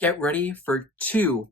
Get ready for two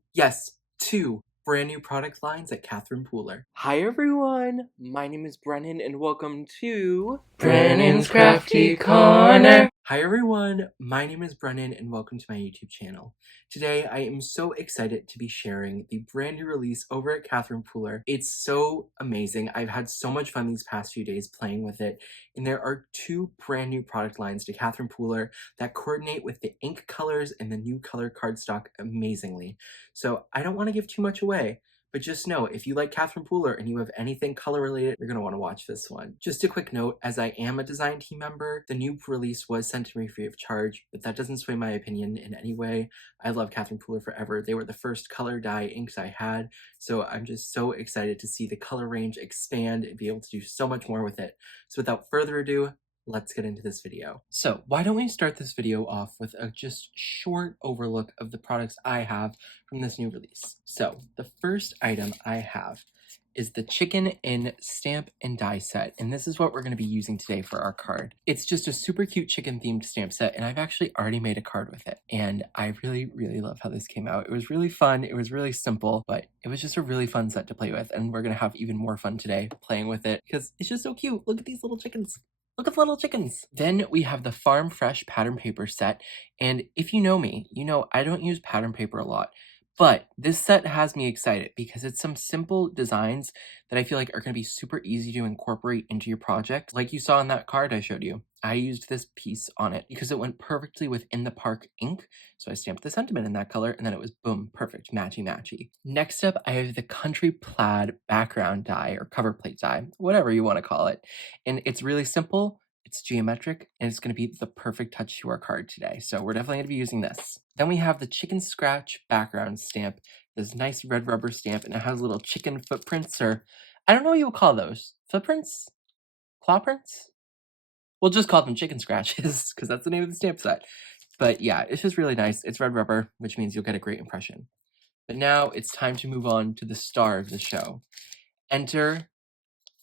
brand new product lines at Catherine Pooler. Hi everyone, my name is Brennan and welcome to Brennan's Crafty Corner. Hi everyone, my name is Brennan and welcome to my YouTube channel. Today I am so excited to be sharing the brand new release over at Catherine Pooler. It's so amazing. I've had so much fun these past few days playing with it, and there are two brand new product lines to Catherine Pooler that coordinate with the ink colors and the new color cardstock amazingly. So I don't want to give too much away, but just know, if you like Catherine Pooler and you have anything color related, you're going to want to watch this one. Just a quick note, as I am a design team member, the new release was sent to me free of charge, but that doesn't sway my opinion in any way. I love Catherine Pooler forever. They were the first color dye inks I had, so I'm just so excited to see the color range expand and be able to do so much more with it. So without further ado, let's get into this video. So why don't we start this video off with a just short overlook of the products I have from this new release. So the first item I have is the Chicken in Stamp and Die set, and this is what we're going to be using today for our card. It's just a super cute chicken themed stamp set, and I've actually already made a card with it, and I really love how this came out. It was really fun, it was really simple, but it was just a really fun set to play with, and we're going to have even more fun today playing with it because it's just so cute. Look at these little chickens. Look at the little chickens. Then we have the Farm Fresh pattern paper set, and if you know me, you know I don't use pattern paper a lot. But this set has me excited because it's some simple designs that I feel like are going to be super easy to incorporate into your project. Like you saw in that card I showed you, I used this piece on it because it went perfectly with In the Park ink. So I stamped the sentiment in that color and then it was boom, perfect, matchy-matchy. Next up, I have the Country Plaid background die or cover plate die, whatever you want to call it. And it's really simple. It's geometric, and it's going to be the perfect touch to our card today. So we're definitely going to be using this. Then we have the Chicken Scratch background stamp, this nice red rubber stamp, and it has little chicken footprints, or I don't know what you would call those. Footprints? Claw prints? We'll just call them chicken scratches, because that's the name of the stamp set. But yeah, it's just really nice. It's red rubber, which means you'll get a great impression. But now it's time to move on to the star of the show. Enter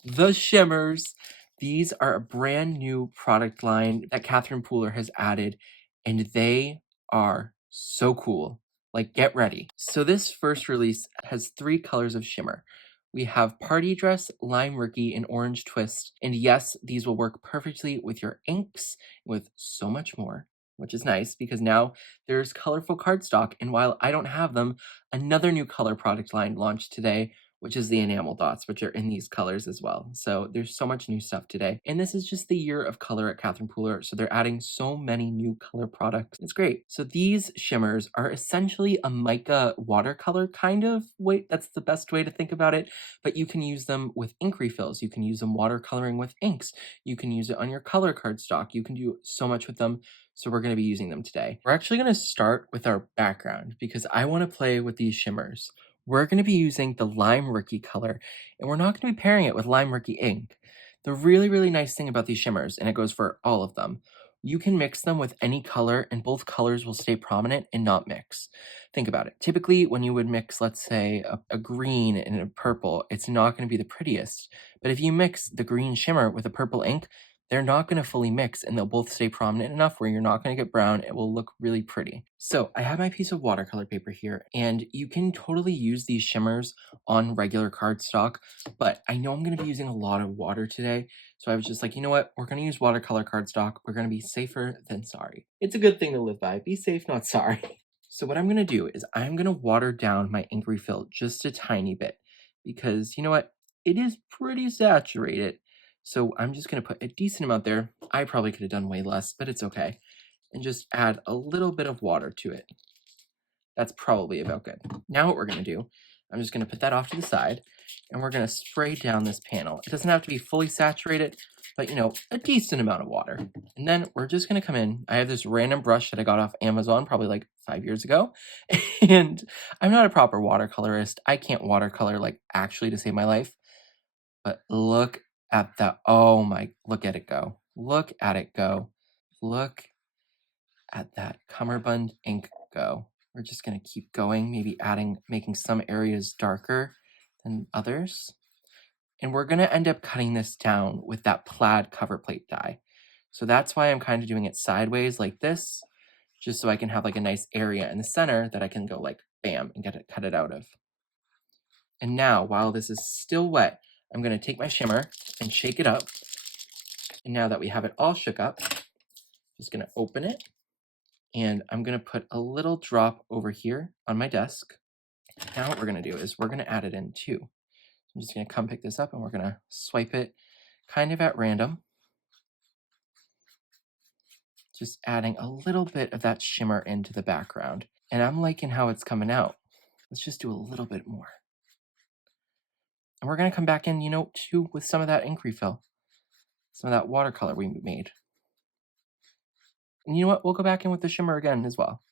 the Shimmers. These are a brand new product line that Catherine Pooler has added, and they are so cool. Like, get ready. So this first release has 3 colors of shimmer. We have Party Dress, Lime Rickey, and Orange Twist. And yes, these will work perfectly with your inks, with so much more, which is nice because now there's colorful cardstock. And while I don't have them, another new color product line launched today, which is the enamel dots, which are in these colors as well. So there's so much new stuff today. And this is just the year of color at Catherine Pooler, so they're adding so many new color products. It's great. So these shimmers are essentially a mica watercolor kind of way. That's the best way to think about it. But you can use them with ink refills. You can use them watercoloring with inks. You can use it on your color cardstock. You can do so much with them. So we're going to be using them today. We're actually going to start with our background because I want to play with these shimmers. We're going to be using the Lime Rickey color, and we're not going to be pairing it with Lime Rickey ink. The really nice thing about these shimmers, and it goes for all of them, you can mix them with any color and both colors will stay prominent and not mix. Think about it. Typically, when you would mix, let's say, a green and a purple, it's not going to be the prettiest. But if you mix the green shimmer with a purple ink, they're not going to fully mix and they'll both stay prominent enough where you're not going to get brown. It will look really pretty. So I have my piece of watercolor paper here, and you can totally use these shimmers on regular cardstock, but I know I'm going to be using a lot of water today. So I was just like, you know what? We're going to use watercolor cardstock. We're going to be safer than sorry. It's a good thing to live by. Be safe, not sorry. So what I'm going to do is I'm going to water down my ink refill just a tiny bit because you know what? It is pretty saturated. So I'm just going to put a decent amount there. I probably could have done way less, but it's okay. And just add a little bit of water to it. That's probably about good. Now what we're going to do, I'm just going to put that off to the side, and we're going to spray down this panel. It doesn't have to be fully saturated, but you know, a decent amount of water. And then we're just going to come in. I have this random brush that I got off Amazon probably like 5 years ago, and I'm not a proper watercolorist. I can't watercolor like actually to save my life, but look at that. Oh my, look at it go. Look at it go. Look at that cummerbund ink go. We're just going to keep going, maybe making some areas darker than others. And we're going to end up cutting this down with that plaid cover plate die. So that's why I'm kind of doing it sideways like this, just so I can have like a nice area in the center that I can go like bam and cut it out of. And now, while this is still wet, I'm going to take my shimmer and shake it up. And now that we have it all shook up, I'm just going to open it. And I'm going to put a little drop over here on my desk. Now what we're going to do is we're going to add it in too. I'm just going to come pick this up and we're going to swipe it kind of at random. Just adding a little bit of that shimmer into the background. And I'm liking how it's coming out. Let's just do a little bit more. And we're going to come back in, too, with some of that ink refill. Some of that watercolor we made. And you know what? We'll go back in with the shimmer again as well.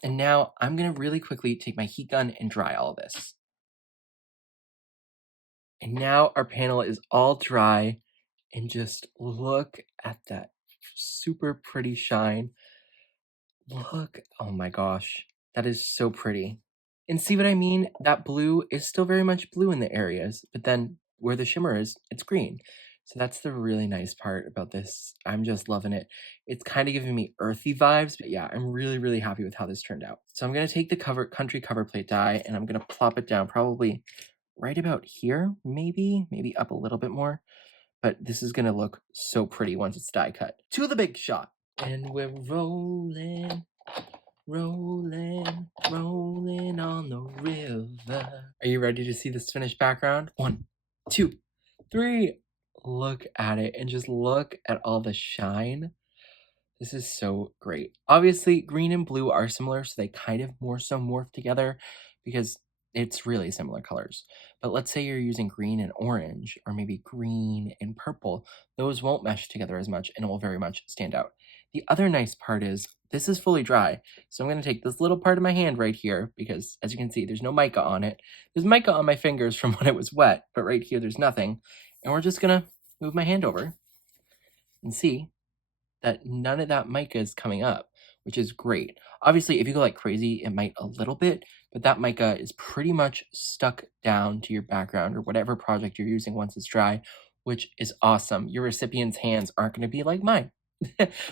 And now I'm going to really quickly take my heat gun and dry all of this. And now our panel is all dry. And just look at that super pretty shine. Look, oh my gosh, that is so pretty. And see what I mean? That blue is still very much blue in the areas, but then where the shimmer is, it's green. So that's the really nice part about this. I'm just loving it. It's kind of giving me earthy vibes, but yeah, I'm really, really happy with how this turned out. So I'm going to take the country cover plate die and I'm going to plop it down probably right about here, maybe up a little bit more. But this is going to look so pretty once it's die cut. To the big shot. And we're rolling, rolling, rolling on the river. Are you ready to see this finished background? 1, 2, 3. Look at it and just look at all the shine. This is so great. Obviously, green and blue are similar, so they kind of more so morph together because it's really similar colors. But let's say you're using green and orange, or maybe green and purple. Those won't mesh together as much, and it will very much stand out. The other nice part is this is fully dry. So I'm going to take this little part of my hand right here because, as you can see, there's no mica on it. There's mica on my fingers from when it was wet, but right here there's nothing. And we're just going to move my hand over and see that none of that mica is coming up, which is great. Obviously, if you go like crazy, it might a little bit, but that mica is pretty much stuck down to your background or whatever project you're using once it's dry, which is awesome. Your recipient's hands aren't going to be like mine,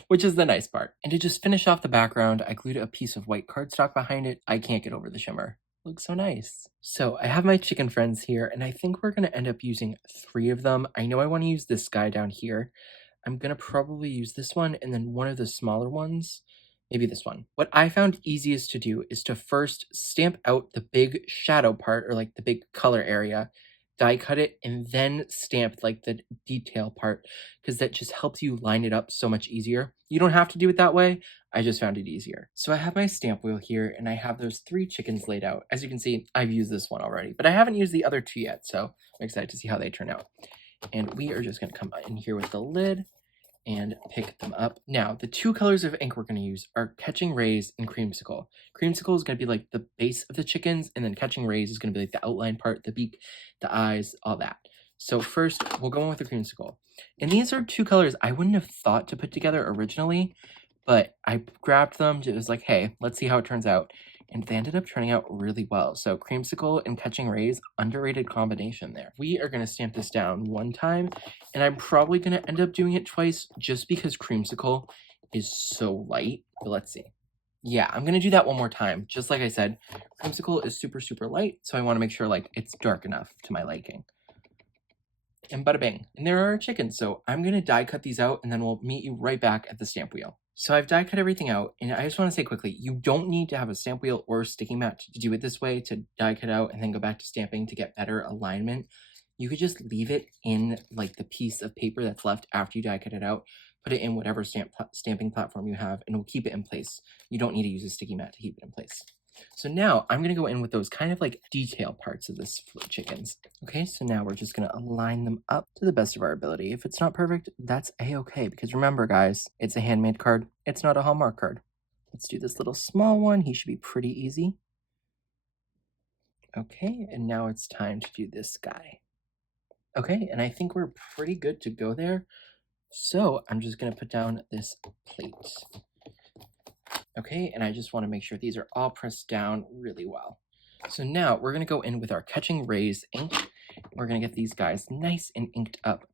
which is the nice part. And to just finish off the background, I glued a piece of white cardstock behind it. I can't get over the shimmer. Looks so nice. So I have my chicken friends here, and I think we're going to end up using 3 of them. I know I want to use this guy down here. I'm going to probably use this one and then one of the smaller ones, maybe this one. What I found easiest to do is to first stamp out the big shadow part or like the big color area, die cut it, and then stamp like the detail part because that just helps you line it up so much easier. You don't have to do it that way. I just found it easier. So I have my stamp wheel here and I have those 3 chickens laid out. As you can see, I've used this one already, but I haven't used the other 2 yet. So I'm excited to see how they turn out. And we are just going to come in here with the lid and pick them up. Now, the 2 colors of ink we're going to use are Catching Rays and Creamsicle. Creamsicle is going to be like the base of the chickens, and then Catching Rays is going to be like the outline part, the beak, the eyes, all that. So first, we'll go in with the Creamsicle. And these are 2 colors I wouldn't have thought to put together originally, but I grabbed them. It was like, hey, let's see how it turns out. And they ended up turning out really well. So Creamsicle and Catching Rays, underrated combination there. We are going to stamp this down 1 time, and I'm probably going to end up doing it twice just because Creamsicle is so light. But let's see. Yeah, I'm going to do that 1 more time. Just like I said, Creamsicle is super, super light, so I want to make sure like it's dark enough to my liking. And bada bing. And there are our chickens, so I'm going to die cut these out, and then we'll meet you right back at the stamp wheel. So I've die cut everything out, and I just want to say quickly, you don't need to have a stamp wheel or a sticky mat to do it this way, to die cut out and then go back to stamping to get better alignment. You could just leave it in like the piece of paper that's left after you die cut it out, put it in whatever stamping platform you have, and it will keep it in place. You don't need to use a sticky mat to keep it in place. So now I'm going to go in with those kind of like detail parts of this chickens. Okay, so now we're just going to align them up to the best of our ability. If it's not perfect, that's a-okay, because remember guys, it's a handmade card. It's not a Hallmark card. Let's do this little small one. He should be pretty easy. Okay, and now it's time to do this guy. Okay, and I think we're pretty good to go there. So I'm just going to put down this plate. Okay, and I just want to make sure these are all pressed down really well. So now we're going to go in with our Catching Rays ink. We're going to get these guys nice and inked up,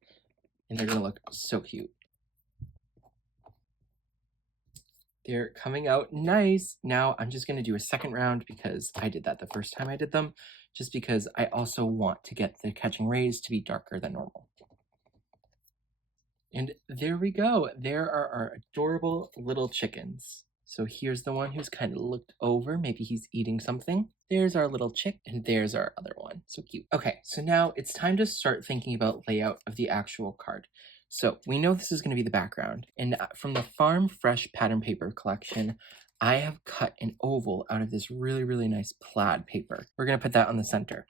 and they're going to look so cute. They're coming out nice. Now I'm just gonna do a second round because I did that the first time I did them, just because I also want to get the catching rays to be darker than normal. And there we go. There are our adorable little chickens. So here's the one who's kind of looked over. Maybe he's eating something. There's our little chick, and there's our other one. So cute. Okay, so now it's time to start thinking about layout of the actual card. So we know this is going to be the background. And from the Farm Fresh pattern paper collection, I have cut an oval out of this really, really nice plaid paper. We're going to put that on the center.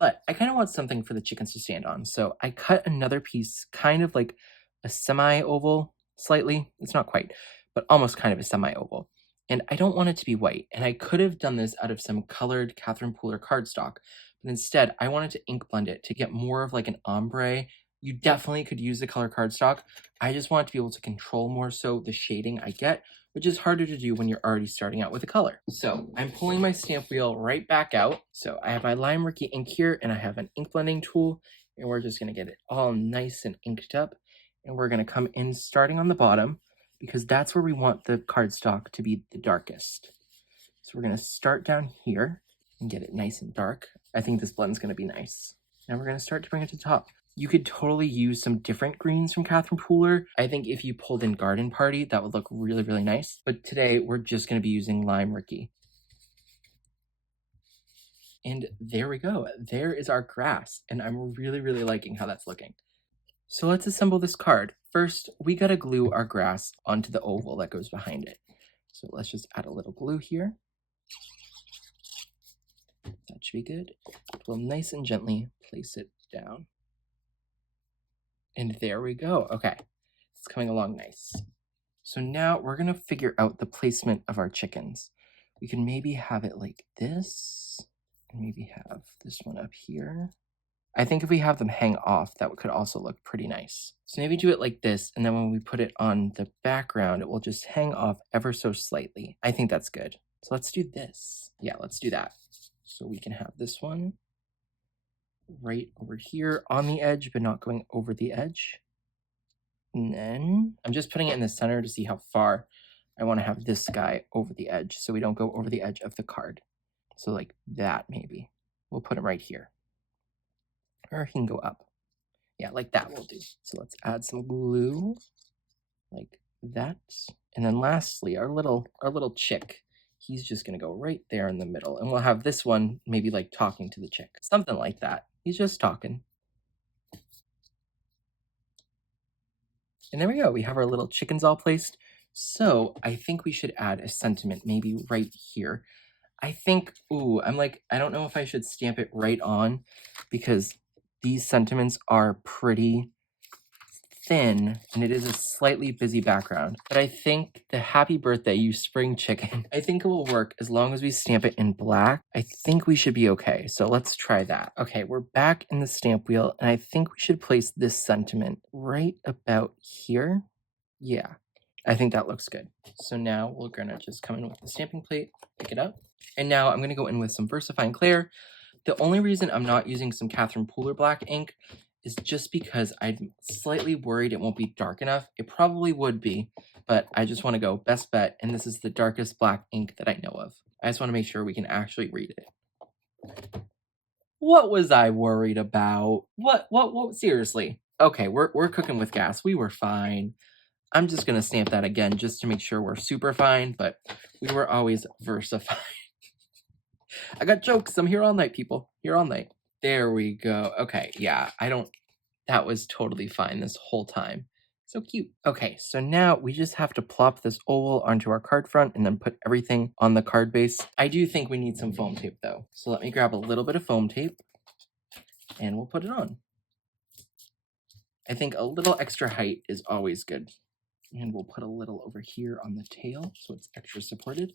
But I kind of want something for the chickens to stand on. So I cut another piece, kind of like a semi-oval, slightly. It's not quite, but almost kind of a semi-oval. And I don't want it to be white. And I could have done this out of some colored Catherine Pooler cardstock. But instead, I wanted to ink blend it to get more of like an ombre. You definitely could use the color cardstock. I just want to be able to control more so the shading I get, which is harder to do when you're already starting out with a color. So I'm pulling my stamp wheel right back out. So I have my Lime Rickey ink here, and I have an ink blending tool, and we're just gonna get it all nice and inked up. And we're gonna come in starting on the bottom because that's where we want the cardstock to be the darkest. So we're gonna start down here and get it nice and dark. I think this blend's gonna be nice. Now we're gonna start to bring it to the top. You could totally use some different greens from Catherine Pooler. I think if you pulled in Garden Party, that would look really, really nice. But today, we're just going to be using Lime Rickey. And there we go. There is our grass. And I'm really, really liking how that's looking. So let's assemble this card. First, we got to glue our grass onto the oval that goes behind it. So let's just add a little glue here. That should be good. We'll nice and gently place it down. And there we go. Okay, it's coming along nice. So now we're gonna figure out the placement of our chickens. We can maybe have it like this, and maybe have this one up here. I think if we have them hang off, that could also look pretty nice. So maybe do it like this, and then when we put it on the background, it will just hang off ever so slightly. I think that's good. So let's do this. Yeah, let's do that. So we can have this one right over here on the edge, but not going over the edge. And then I'm just putting it in the center to see how far I want to have this guy over the edge so we don't go over the edge of the card. So like that maybe. We'll put him right here. Or he can go up. Yeah, like that will do. So let's add some glue like that. And then lastly, our little chick. He's just going to go right there in the middle. And we'll have this one maybe like talking to the chick. Something like that. He's just talking. And there we go. We have our little chickens all placed. So I think we should add a sentiment maybe right here. I think, I don't know if I should stamp it right on because these sentiments are pretty thin and it is a slightly busy background. But I think the happy birthday, you spring chicken, I think it will work as long as we stamp it in black. I think we should be okay. So let's try that. Okay, we're back in the stamp wheel and I think we should place this sentiment right about here. Yeah, I think that looks good. So now we're gonna just come in with the stamping plate, pick it up. And now I'm gonna go in with some VersaFine Clear. The only reason I'm not using some Catherine Pooler black ink is just because I'm slightly worried it won't be dark enough. It probably would be, but I just want to go best bet, and this is the darkest black ink that I know of. I just want to make sure we can actually read it. What was I worried about? What, seriously? Okay, we're cooking with gas. We were fine. I'm just gonna stamp that again just to make sure we're super fine, but we were always VersaFine. I got jokes. I'm here all night, people. Here all night. There we go. Okay, yeah, that was totally fine this whole time. So cute. Okay, so now we just have to plop this oval onto our card front and then put everything on the card base. I do think we need some foam tape though. So let me grab a little bit of foam tape and we'll put it on. I think a little extra height is always good. And we'll put a little over here on the tail so it's extra supported.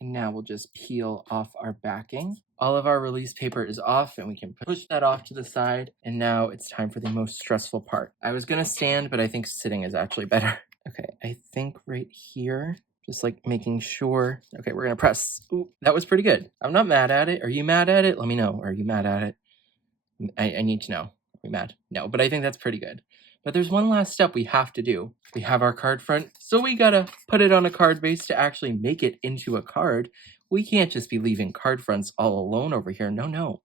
And now we'll just peel off our backing. All of our release paper is off and we can push that off to the side. And now it's time for the most stressful part. I was gonna stand, but I think sitting is actually better. Okay, I think right here, just like making sure. Okay, we're gonna press. Ooh, that was pretty good. I'm not mad at it. Are you mad at it? Let me know. Are you mad at it? I need to know. Are we mad? No, but I think that's pretty good. But there's one last step we have to do. We have our card front, so we gotta put it on a card base to actually make it into a card. We can't just be leaving card fronts all alone over here. No.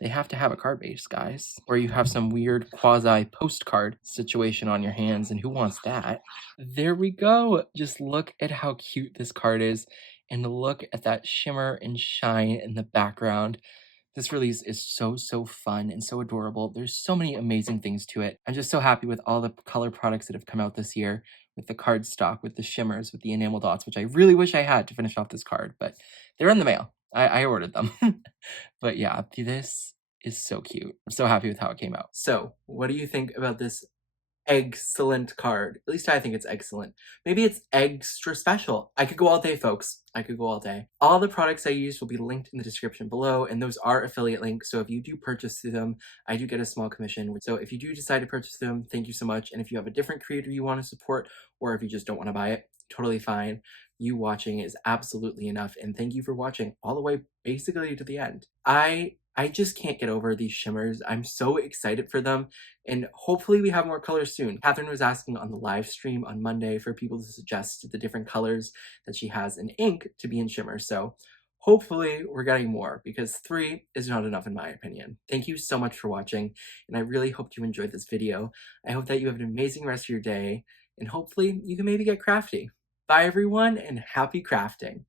They have to have a card base, guys. Or you have some weird quasi-postcard situation on your hands, and who wants that? There we go. Just look at how cute this card is, and look at that shimmer and shine in the background. This release is so fun and so adorable. There's so many amazing things to it. I'm just so happy with all the color products that have come out this year, with the cardstock, with the shimmers, with the enamel dots, which I really wish I had to finish off this card, but they're in the mail. I ordered them. But yeah, this is so cute. I'm so happy with how it came out. So, what do you think about this excellent card? At least I think it's excellent. Maybe it's extra special. I could go all day, folks. I could go all day. All the products I use will be linked in the description below, and those are affiliate links, so if you do purchase through them, I do get a small commission. So if you do decide to purchase them, thank you so much. And if you have a different creator you want to support, or if you just don't want to buy it, totally fine. You watching is absolutely enough, and thank you for watching all the way basically to the end. I just can't get over these shimmers. I'm so excited for them, and hopefully we have more colors soon. Catherine was asking on the live stream on Monday for people to suggest the different colors that she has in ink to be in shimmer, so hopefully we're getting more, because 3 is not enough in my opinion. Thank you so much for watching, and I really hope you enjoyed this video. I hope that you have an amazing rest of your day, and hopefully you can maybe get crafty. Bye everyone, and happy crafting!